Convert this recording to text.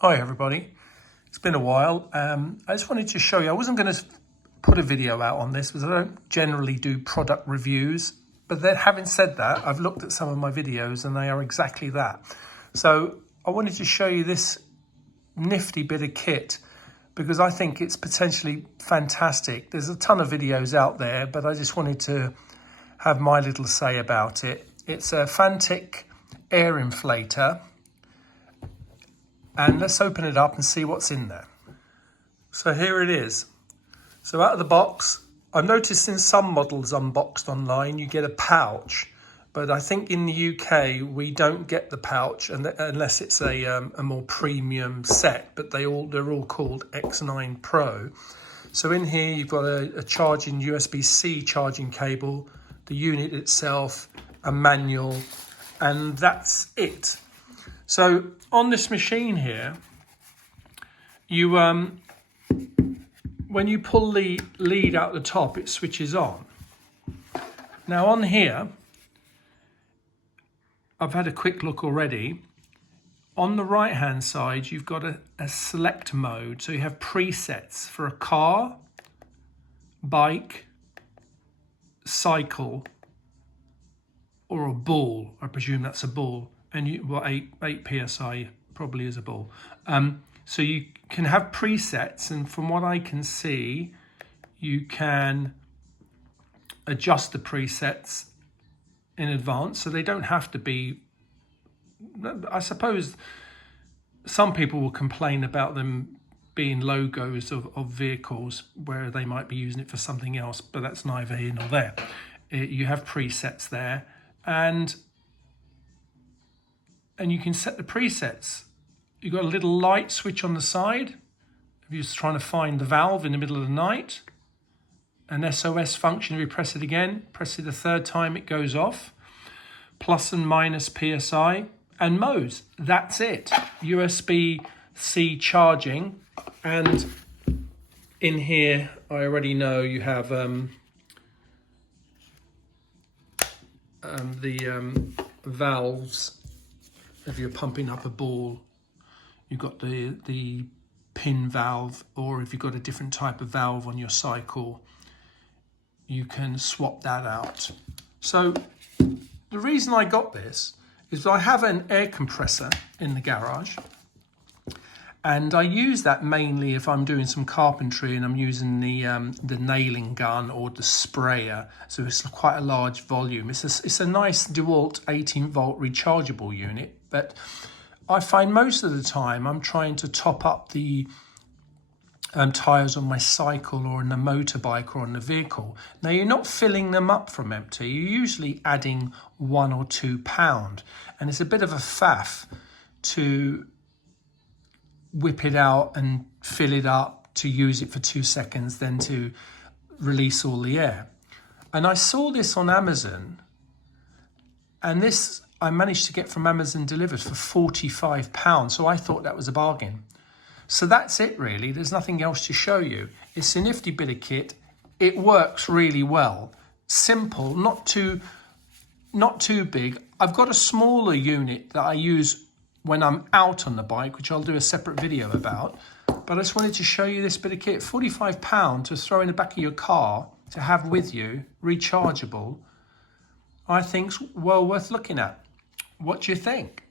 Hi everybody, it's been a while. I just wanted to show you, I wasn't going to put a video out on this because I don't generally do product reviews, but then having said that, I've looked at some of my videos and they are exactly that. So I wanted to show you this nifty bit of kit because I think it's potentially fantastic. There's a ton of videos out there, but I just wanted to have my little say about it. It's a Fanttik Air inflator. And let's open it up and see what's in there. So here it is. So out of the box, I've noticed in some models unboxed online, you get a pouch. But I think in the UK, we don't get the pouch unless it's a more premium set. But they're all called X9 Pro. So in here, you've got a charging USB-C charging cable, the unit itself, a manual, and that's it. So on this machine here, you when you pull the lead out the top, it switches on. Now on here, I've had a quick look already. On the right hand side, you've got a select mode. So you have presets for a car, bike, cycle, or a ball. I presume that's a ball. And 8 psi probably is a ball. So you can have presets, and from what I can see, you can adjust the presets in advance, so they don't have to be. I suppose some people will complain about them being logos of vehicles where they might be using it for something else, but that's neither here nor there. You have presets there, and you can set the presets. You've got a little light switch on the side if you're just trying to find the valve in the middle of the night. An SOS function, if you press it again, press it a third time, it goes off. Plus and minus PSI and modes. That's it. USB-C charging. And in here, I already know you have the valves. If you're pumping up a ball, you've got the pin valve, or if you've got a different type of valve on your cycle, you can swap that out. So the reason I got this is I have an air compressor in the garage, and I use that mainly if I'm doing some carpentry and I'm using the nailing gun or the sprayer. So it's quite a large volume. It's a nice DeWalt 18-volt rechargeable unit, but I find most of the time I'm trying to top up the tyres on my cycle or on a motorbike or on the vehicle. Now, you're not filling them up from empty. You're usually adding 1 or 2 pounds. And it's a bit of a faff to whip it out and fill it up, to use it for 2 seconds, then to release all the air. And I saw this on Amazon, and this I managed to get from Amazon delivered for £45. So I thought that was a bargain. So that's it really. There's nothing else to show you. It's a nifty bit of kit. It works really well. Simple, not too big. I've got a smaller unit that I use when I'm out on the bike, which I'll do a separate video about. But I just wanted to show you this bit of kit. £45 to throw in the back of your car to have with you, rechargeable, I think's well worth looking at. What do you think?